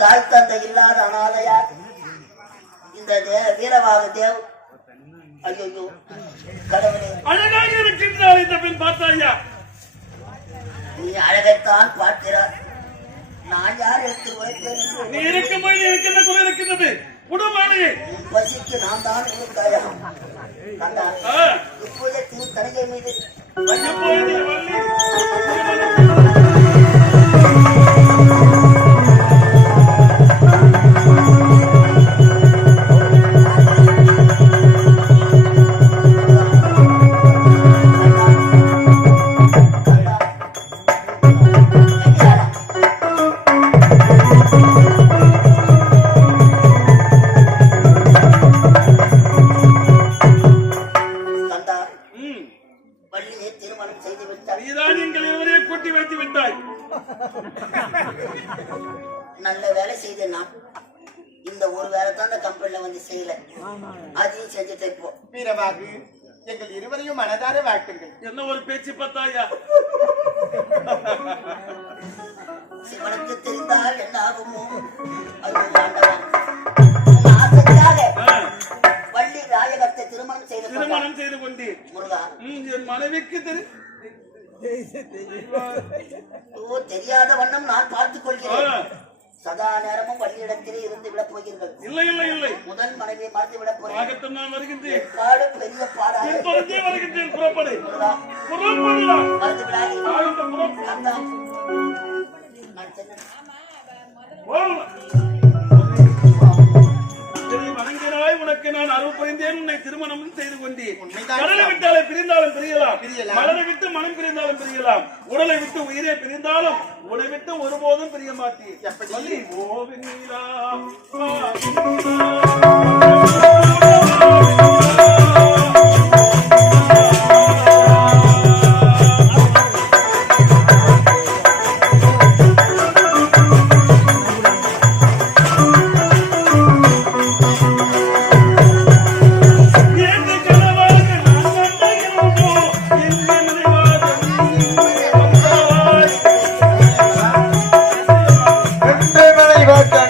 தாய் தந்தை இல்லாத அனாதையார் இந்த வீரவாக தேவ். ஐயோ கடவுளே, அழகாக இருக்கின்றார் இந்த பெண். பார்த்தாயா, நீ அழகைத்தான் பார்க்கிறார். நான் யார் எடுத்து வைப்பேன்? நீ இருக்கும்போது இருக்கின்ற குறை இருக்கின்றது. உடம்பாளையே பசிக்கு நான் தான் கொடுத்தாயா கண்டா. இப்போதே திரு தனிகை மீது நல்ல வேலை செய்தேன். நான் இந்த ஒரு வேலை தான் அந்த கம்பெனில வந்து செய்யல, அதையும் செஞ்சுட்டு இப்போ வீரவாகு எங்கள் இருவரையும் மனதார வாழ்த்துங்கள். என்ன ஒரு பேச்சு பார்த்தாயா? சிவனுக்கு தெரிந்தால் என்ன ஆகுமோ? ஆசைக்காக வள்ளி நாயகத்தை திருமணம் செய்து கொண்டு முருகா என் மனைவிக்கு தெரியாத வண்ணம் நான் பார்த்துக் கொள்கிறேன். சதா நேரமும் வள்ளியிடத்திலே இருந்து விட போகிறீர்கள். இல்லை இல்லை இல்லை, முதல் மனைவியை மறந்து விட போகிறேன். பாடு பெரிய பாடாக உனக்கு நான் அருள் புரிந்தேன். உன்னை திருமணம் செய்து கொண்டேன். கடலை விட்டாலே பிரிந்தாலும் பிரியலாம், மலரை விட்டு மனம் பிரிந்தாலும் பிரியலாம், உடலை விட்டு உயிரே பிரிந்தாலும் உடலை விட்டு ஒருபோதும் பிரிய மாட்டேன். எப்படி ஓவினீரா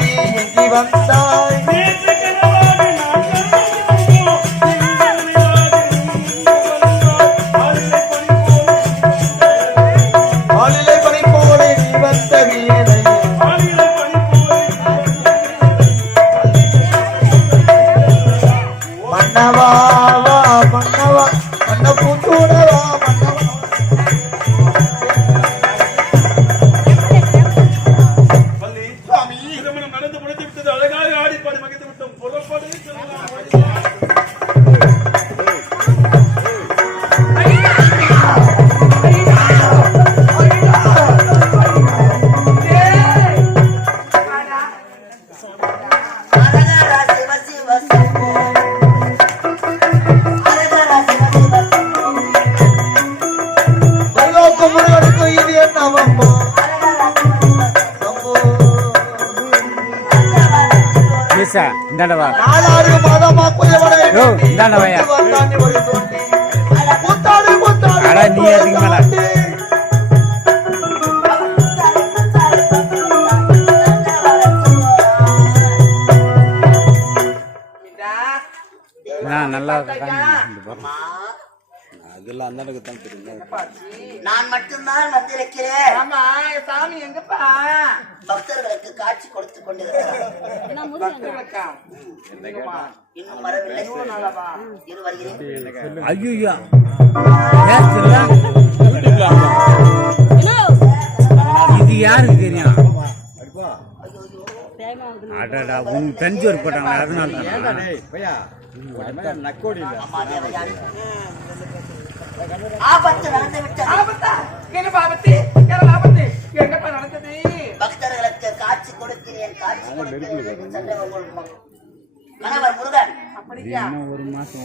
நீ நல்லா அதெல்லாம் அண்ணனுக்கு தான் தெரியும். நான் மட்டும்தான் வந்திருக்கிறேன். ஆமா சாமி எங்கப்பா? பக்தர்களுக்கு காட்சி கொடுத்து கொண்டிருக்கிறார். இன்னும் வரவில்லை. இரு வருகிறேன். ஐயோ இது யாருக்கு தெரியும்? அடடா உன் தெரிஞ்சவர் போட்டாங்க. அதனால பக்தர்களுக்கு காட்சி கொடுக்கிறேன். காட்சி கணவர் முருகன் ஒரு மாசம்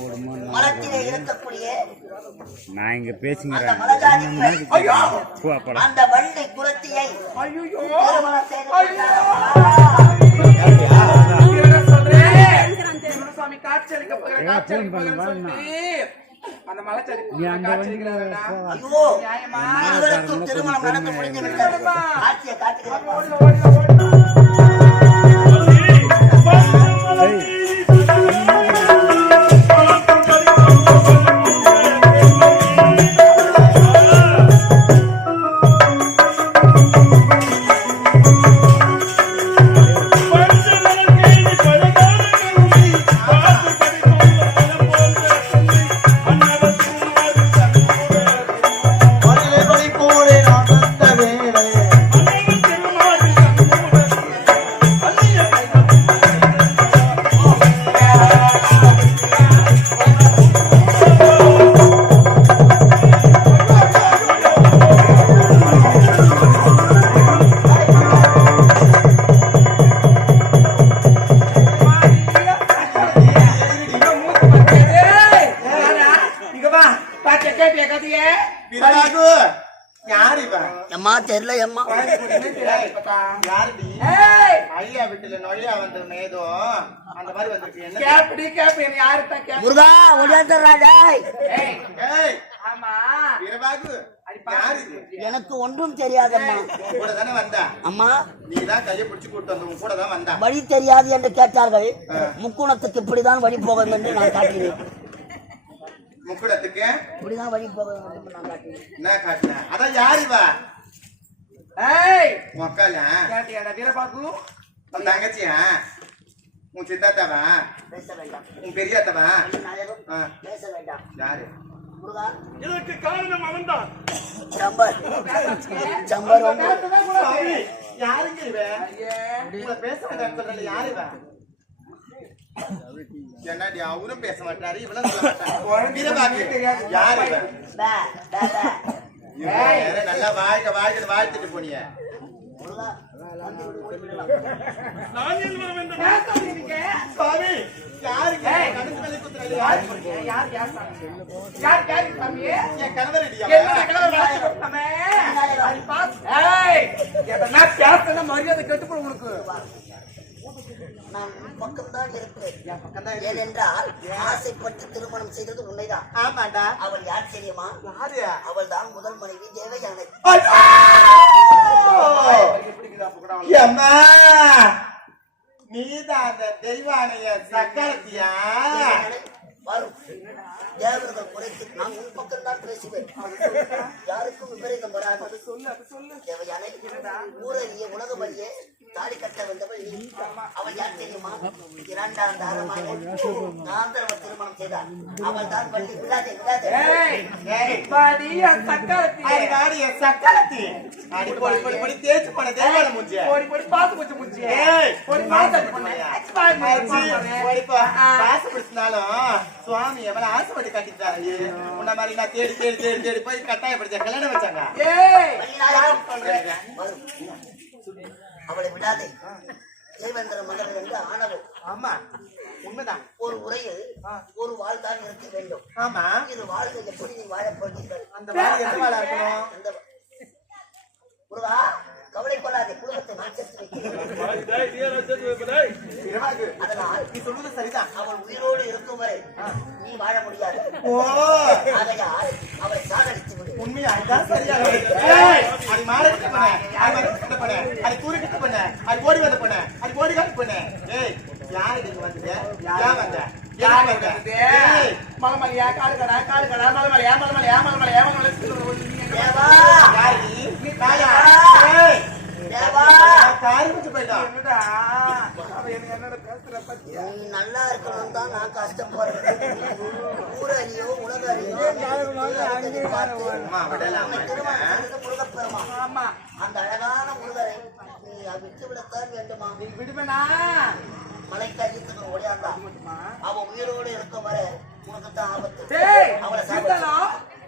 மரத்திலே இருக்கக்கூடிய நான் இங்க பேசுகிறேன். அந்த வள்ளி குலத்தியை திருமணம் நடந்து முடிஞ்சு விட்டது. காட்சியை காட்டுகிறேன். யாருப்பா யாருடி ஏய் ஐயா வீட்டுல நொழியா வந்து மேதோ அந்த மாதிரி வந்திருக்கு என்ன கேப்டி கேப் என்ன யாருடா கேப் முருகா ஒடியாந்தரா டேய் ஏய் ஏய் ஆமா வீரபாகு யார் இது எனக்கு ஒன்றும் தெரியாதம்மா உன் கூட தானே வந்தா அம்மா நீதான் கையை பிடிச்சு கூட்டு வந்து உன் கூட தான் வந்தா வழி தெரியாது என்று கேட்டார்கள் முக்குணத்துக்கு இப்படிதான் வழி போக வேண்டும் என்று நான் காட்டினேன் முக்குடத்துக்கு இப்படிதான் வழி போக வேண்டும் என்று நான் காட்டினேன் என்ன காட்டின அதான் யாரு இவா ஏய் உன் அக்கால கேட்டியாடா வீரபாகு உன் தங்கச்சியா உன் சித்தாத்தாவா பேச வேண்டாம் உன் பெரியாத்தவா நாயகம் ஆ. பேச வேண்டாம் யாரு முருகா இதற்கு காரணம் அவன்தான். சம்பர் சம்பர் சாமி, யாருங்க இவன் உங்களை பேச வேண்டாம்னு சொல்றேன் யாரு இவன் என்னடி அவரும் பேச மாட்டாரு இவளும் சொல்ல மாட்டாரு வீரபாகு யாரு இவன் பே பே பே இவன் வேற நல்லா வாழ்த்துட்டு போனிய முருகா வந்து விடு, ஓடி விடலாம். நான் ஏன் வர வேண்டும்? பேசாதீங்க சாமி யாருங்க கணக்கு மேலே குத்துறாரு யாரு யார் யார் சாமி யார் யார் சாமி என் கணவர் அடியா என்ன கலர் வாசிக்கலாமே அது பாஸ் ஏய் எதனா பேசன மரியாதை கெட்டு போடு உனக்கு நான் உன் பக்கம்தான் இருப்பேன் ஏனென்றால் ஆசைப்பட்டு திருமணம் செய்தது உண்மைதான் ஆமாண்டா அவள் யார் தெரியுமா யாரு அவள் தான் முதல் மனைவி தேவயானை அம்மா நீதான் அந்த தெய்வானைய சக்கரத்தியா தேவயானை வரும் தேவர்கள் குறைத்து நான் உன் பக்கம்தான் பேசுவேன் யாருக்கும் விபரீதம் வராது சொல்லு தேவயானை ஊரறிய உலகம் அறிய தாலி கட்ட வந்தவள் நீ அவள் யார் தெரியுமா இரண்டாம் தாரமாக காந்தரவ திருமணம் செய்தார் அவள் தான் பள்ளி விடாதே விடாதே ஏய் பாடிய சக்கரத்தி அடி நாடிய சக்கரத்தி அடி பொடி தேய்ச்சு போன தெய்வான முஞ்சிய போடி போடி பாத்து போச்சு முச்சி ஏய் போடி மாத்த போடிப்பா பாச பிடிச்சினாலும் சுவாமி எவ்வளவு ஆசைப்பட்டு கட்டிட்டாரு உன்ன மாதிரி நான் தேடி தேடி தேடி தேடி போய் கட்டாயப்படுத்த கல்யாணம் வச்சாங்க ஏய் வரும் அவளை விடாதே தேவேந்திர மகன் என்று ஆணவம் ஆமா உண்மைதான் ஒரு உரையில் ஒரு வாழ் தான் இருக்க வேண்டும் ஆமா இது வாழ்க்கை எப்படி நீ வாழப் போகிறீர்கள் அந்த மாதிரி எந்த வாழ இருக்கணும் அந்த முருகா கவலை கொள்ளாதே குடும்பத்தை நான் சேர்த்து வைக்கிறேன் டேய், நீ ஏன் சேர்த்து வைப்ப, டேய்? இரவாகு அதனால் நீ சொல்றது சரிதான் அவள் உயிரோடு இருக்கும் வரை நீ வாழ முடியாது ஓ ஆகையால் அவளை சாகடித்து விடு உண்மையா அதுதான் சரியா ஏய் அது மாறக்கிட்ட பண்ண அது மரக்கிட்ட பண்ண அது தூரக்கிட்ட பண்ண அது ஓடி வந்து பண்ண அது ஓடி காட்டு பண்ண ஏய் யாரு நீங்க வந்தீங்க யார் வந்த யார் வந்த ஏய் மலமலையா காலுகடா மலமலையா தேவா யார் நீ காயா ஏய் தேவா காரி விட்டு போய்டா என்னடா அவ என்னோட பேசுற பத்தி நீ நல்லா இருக்கணும் தான் நான் கஷ்டப்படுறேன் ஊர் அறியோ உலக அறியோ அம்மா விடலாம் முருகப்பெருமா ஆமா அந்த அழகான முருகரை நீ விட்டு விடத்தான் வேண்டுமா நீ விடுவேனா மலை கையத்துக்கு ஓடியாந்தா அவ உயிரோடு இருக்கும் வரை உனக்கு தான் ஆபத்து டேய் அவளை சித்தனா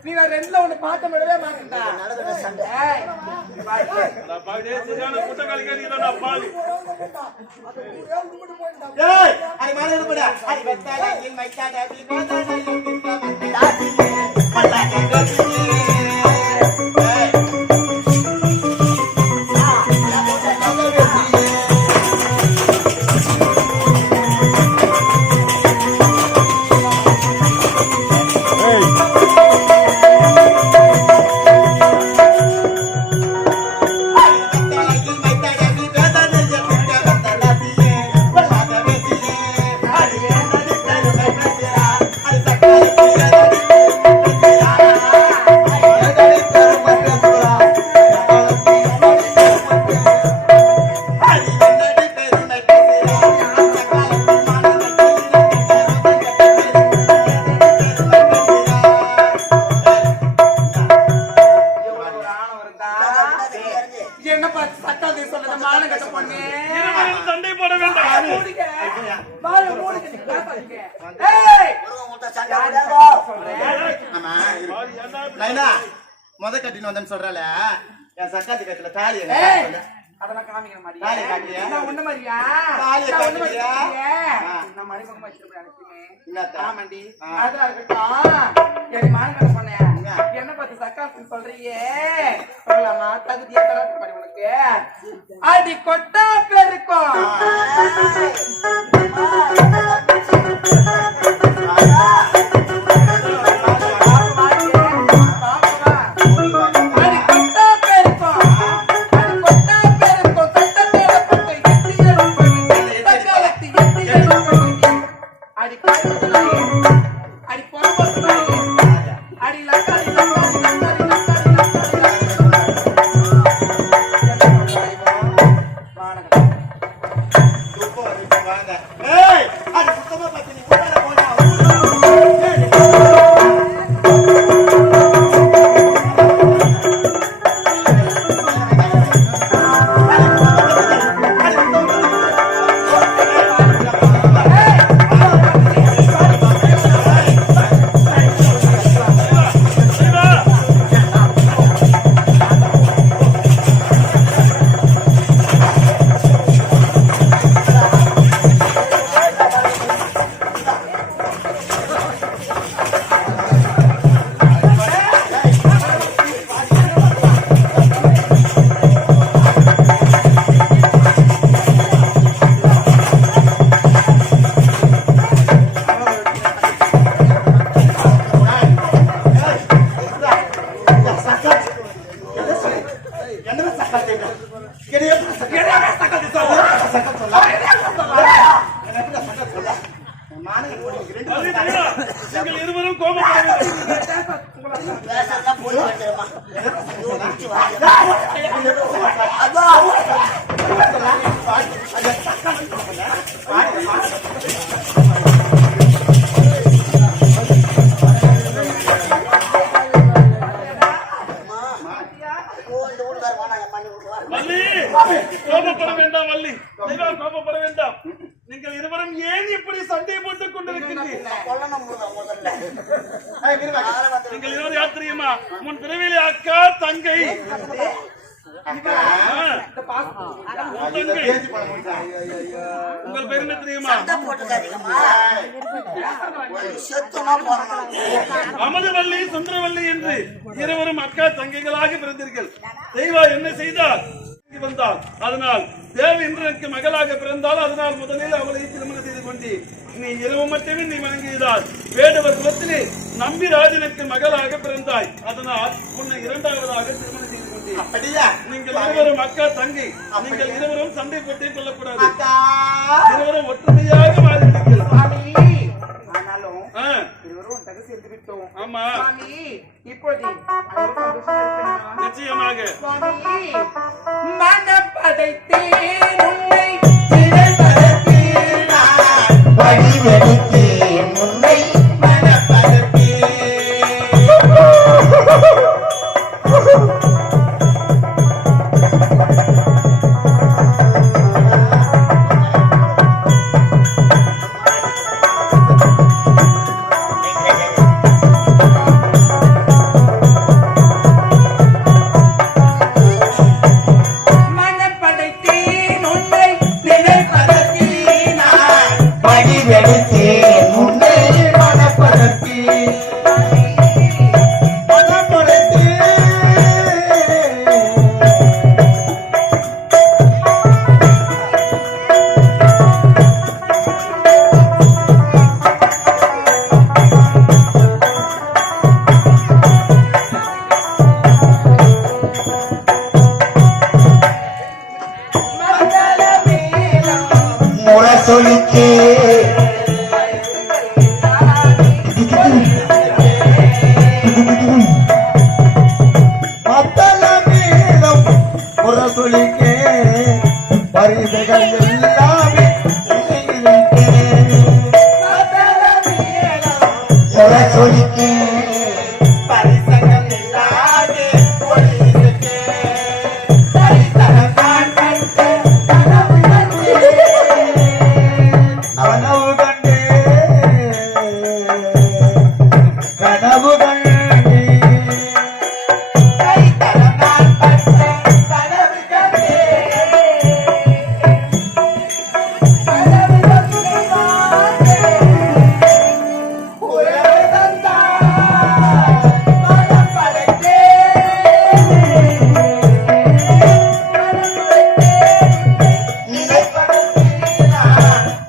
நீ நான் ரெண்டுல ஒன்னு பார்க்க விடவே மாட்டேன்டா நடக்கிற சண்டை ஏய் இங்க பாரு அடா பாவி, டேய், சரியான கூட்டக்காளிக்கா நீதான்டா, பாவி. ஏய் அது மேல இருப்படா அது வெத்தால கீழ் மைத்தாட அப்படி போடா என்னப்பா சட்டாதி சொல்லுங்க மானம் கட்ட பொண்ணு இருவரும் சண்டை போட வேண்டாம். மூடிக்க பாரு மூடிக்க நீ பேசாதீங்க ஏய் முருகன் உன்கிட்ட சண்டை போடாதோ. ஆமா பாவி, ஏன்டா இப்படி? நைனா முத கட்டின்னு வந்தேன்னு சொல்றல என் சக்காத்தி கட்டில தாலி ஏய் என்ன அதெல்லாம் காமிக்கிற தாலி மாட்டியா காட்டியா? நான் ஒண்ணு மாதிரியா தாலியை நான் ஒண்ணு காட்டுறியா? மாதிரியா ஆ. நான் நான் மறைமுகமா வச்சிருப்பேன் அனுப்பினே. என்னத்த? ஆமாண்டி. அதெல்லாம் இருக்கட்டும். சரி, மானங்கட சொன்னேன். என்ன பார்த்து சக்காசுன்னு சொல்றியே? சொல்லலாமா? தகுதியா தராது பாரு உனக்கு. அடி கொட்டா பெருக்கும். நீங்கள் இருவரும் கோபப்பட பேசத்தான் போய் வந்துருமா கோபப்பட வேண்டாம் வள்ளி, கோபப்பட வேண்டாம். நீங்கள் இருவரும் ஏன் இப்படி சண்டை போட்டுக் கொண்டிருக்கிறீர்கள்? நீங்கள் இருவரும் யார் தெரியுமா? உன் பிறவிலே அக்கா தங்கை உங்கள் பேர் என்ன தெரியுமா? அமரவல்லி சுந்தரவல்லி என்று இருவரும் அக்கா தங்கைகளாக பிறந்தீர்கள். தெய்வா என்ன செய்தார் வந்தால் அதனால் தேவி இந்திரனுக்கு மகளாக பிறந்தால் அதனால் முதலில் அவளை திருமணம் செய்து கொண்டு நீ இரவு மட்டுமே நீ வணங்கியதால் வேடுவர் குலத்திலே நம்பிராஜனுக்கு மகளாக பிறந்தாய். அதனால் உன்னை இரண்டாவதாக திருமணம் செய்து கொண்டேன். அப்படியா? நீங்கள் இருவரும் அக்கா தங்கை, நீங்கள் இருவரும் சண்டை போட்டே கொள்ளக்கூடாது. இருவரும் ஒற்றுமையாக வாழ்கிறீர்கள். ஆமா, நிச்சயமாக மனப்படைத்தேன் உன்னை உன்னை மனப்படைத்தேன் சொல்லிக்கே மத்தல மேலும் ஒரு சொல்லிக்கே பரிசுகள் எல்லாமே ஒரு சொல்லிக்கே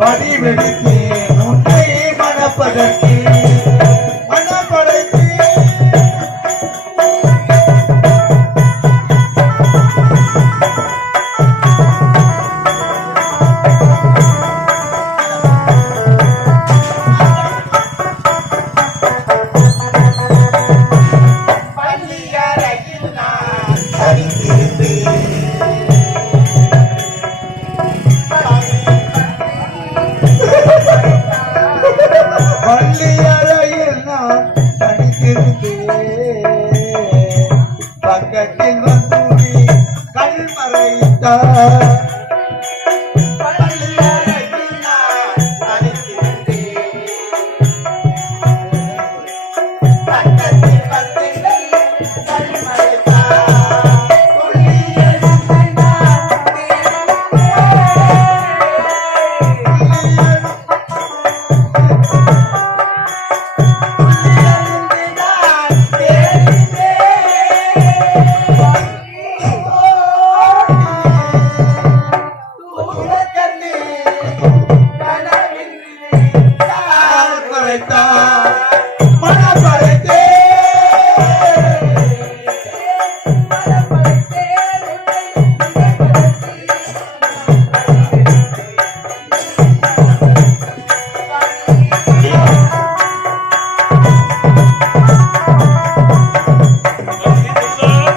படிவெடுத்தேன் உன்னை மணப்பதற்கு மணப்படைத்து பள்ளியறையில் நான் தனித்திருந்தேன் பள்ளியறையில் நான் தனித்திருந்தேன் பக்கத்தில் வந்து கண் மறைத்தார் பள்ளியறையில் நான் தனித்திருந்தேன். பக்கத்தில் வந்து கண்மறைத்தார். துள்ளி எழுந்த நான்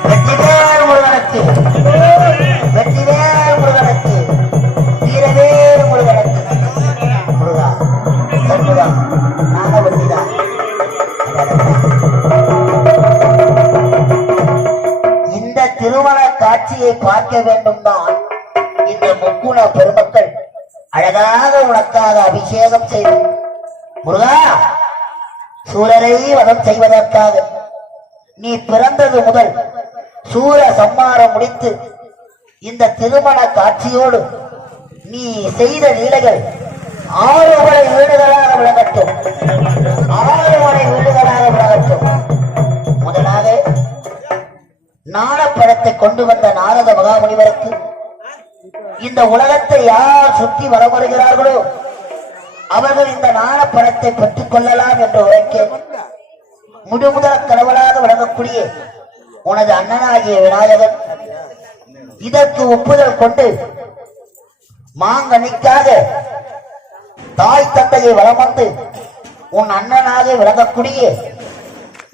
வெற்றிவேல் முருகனுக்கு வெற்றிவேல் முருகனுக்கு வீரவேல் முருகனுக்கு முருகா சண்முகா நாகவல்லிதா இந்த திருமண காட்சியை பார்க்க வேண்டும் தான் இந்த முக்குண பெருமக்கள் அழகாக உனக்காக அபிஷேகம் செய்து முருகா சூரரை வதம் செய்வதற்காக நீ பிறந்தது முதல் சூர சம்மாரம் முடித்து இந்த திருமண காட்சியோடு நீ செய்த லீலைகள் 6 மலை வீடுகளாக விளங்கட்டும் 6 மலை வீடுகளாக விளங்கட்டும். முதலாக ஞானப்பழத்தை கொண்டு வந்த நாரத மகாமுனிவருக்கு இந்த உலகத்தை யார் சுற்றி வர வருகிறார்களோ அவர்கள் இந்த ஞானப்பழத்தை பெற்றுக் கொள்ளலாம் என்று உரைக்க முழுமுதல் கடவுளாக விளங்கக்கூடிய உனது அண்ணனாகிய விநாயகன் இதற்கு ஒப்புதல் கொண்டு மாங்கனிக்காக தாய் தந்தையை வலம் வந்து உன் அண்ணனாக விளங்கக்கூடிய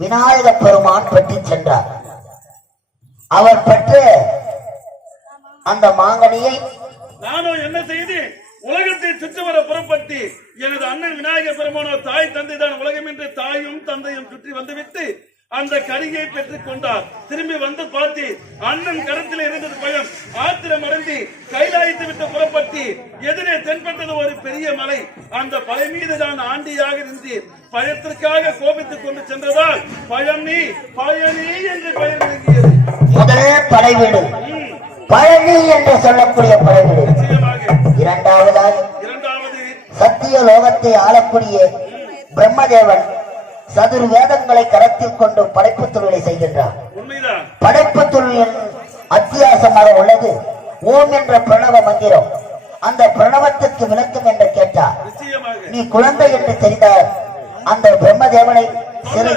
விநாயக பெருமான் பெற்று சென்றார். அவர் பெற்ற அந்த மாங்கனியை நானும் என்ன செய்து உலகத்தை சுற்றி வர புறப்பட்டு எனது அண்ணன் விநாயகர் பெருமானோ தாய் தந்தை தான் உலகம் என்று தாயும் தந்தையும் சுற்றி வந்துவிட்டு அந்த கனியை பெற்றுக் கொண்டார். திரும்பி வந்து பார்த்து அண்ணன் கரத்தில் இருந்தது பயம் ஆத்திரம் அடைந்து கைலாயித்து விட்டு புறப்பட்டு எதிரே தென்பட்டது ஒரு பெரிய மலை. அந்த மலை மீது தான் ஆண்டியாக நின்று பயத்திற்காக கோபித்துக் கொண்டு சென்றதால் பயணி பயணி என்று பெயர் விளங்கியது. முதலே படைவீடு பழனி என்று சொல்லக்கூடிய படைவீடு. நிச்சயமாக இரண்டாவது சத்திய லோகத்தை ஆளக்கூடிய பிரம்மதேவன் சதுர் வேதங்களை கரத்தில் கொண்டு படைப்பு தொழிலை செய்கின்றார். உண்மைதான். படைப்பு தொழிலின் அத்தியாசமாக உள்ளது ஓம் என்ற பிரணவ மந்திரம். அந்த பிரணவத்திற்கு விளக்கம் என்று கேட்டார். நிச்சயமாக நீ குழந்தை என்று தெரிந்தார் அந்த பிரம்மதேவனை சிறை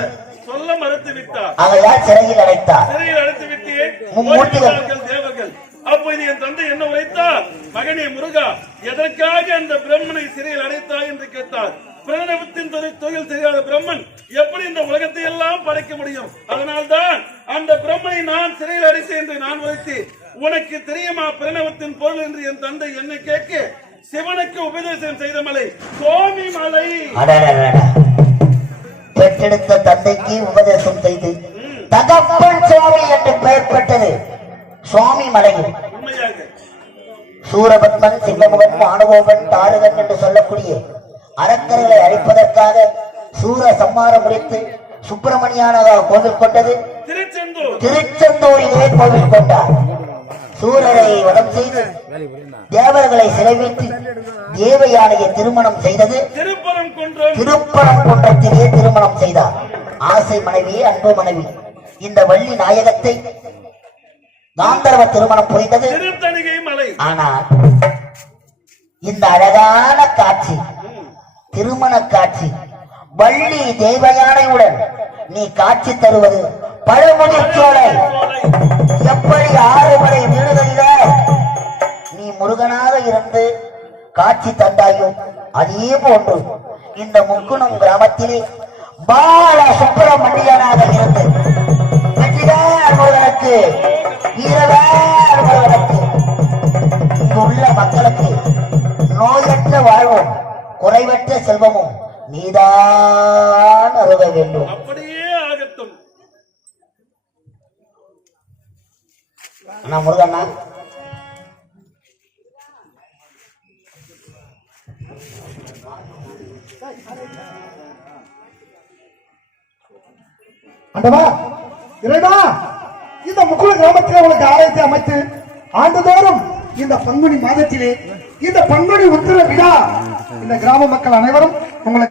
சொல்ல மறுத்து விட்டார். ஆகையால் சிறையில் அடைத்தார். சிறையில் அடைத்து விட்டு மும்மூர்த்திகள் தேவர்கள் அப்போது என் தந்தை என்ன உரைத்தார்? மகனே முருகா, எதற்காக அந்த பிரம்மனை சிறையில் அடைத்தாய் என்று கேட்டார். பிரணவத்தின் தொழில் தெரியாத பிரம்மன் எப்படி இந்த உலகத்தை எல்லாம் படைக்க முடியும்? அதனால்தான் அந்த பிரம்மனை நான் சிறையில் அடைத்தேன் என்று நான் உரைத்து, உனக்கு தெரியுமா பிரணவத்தின் பொருள் என்று என் தந்தை என்னை கேட்க சிவனுக்கு உபதேசம் செய்த மலை சுவாமி மலை. பெற்றெடுத்த தந்தைக்கு உபதேசம் செய்து தகப்பன் சுவாமி என்று பெயர் பெற்றது சுவாமி மலையில். உண்மையாக சூரபத்மன் சிங்கமுகன் மானுகோபன் தாரகன் என்று சொல்லக்கூடிய அரக்கர்களை அழிப்பதற்காக சூர சம்மாரம் முடித்து சுப்பிரமணியான கோவில் கொண்டது திருச்செந்தூரிலே கோவில் கொண்டார். சூரரை வதம் செய்து தேவர்களை சிறைவைத்து தேவயானையை திருமணம் செய்தது திருப்பரங்குன்றத்திலே திருமணம் செய்தார். ஆசை மனைவி அன்பு மனைவி இந்த வள்ளி நாயகத்தை காந்தர்வ திருமணம் புரிந்தது. ஆனால் இந்த அழகான காட்சி, திருமண காட்சி, வள்ளி தெய்வயானையுடன் நீ காட்சி தருவது பழமுதிர் சோலை. எப்படி 6 மலை வீடுகளில நீ முருகனாக இருந்து காட்சி தந்தாயோ அதே போன்று இந்த முக்குணம் கிராமத்திலே பால சுப்பிரமணியனாக இருந்து வெற்றிவேல் முருகனுக்கு, வீரவேல் முருகனுக்கு, இங்கு உள்ள மக்களுக்கு நோயற்ற வாழ்வும் குறைவற்ற செல்வமும் நீதான் அருக வேண்டும். அப்படியே ஆகட்டும். அண்ணா முருகண்ணா, ஆண்டவா, இறைவா, இந்த முக்குள கிராமத்திலே உனக்கு ஆலயத்தை அமைத்து ஆண்டுதோறும் இந்த பங்குனி மாதத்திலே இந்த பங்குனி உத்திர விழா இந்த கிராம மக்கள் அனைவரும் உங்களுக்கு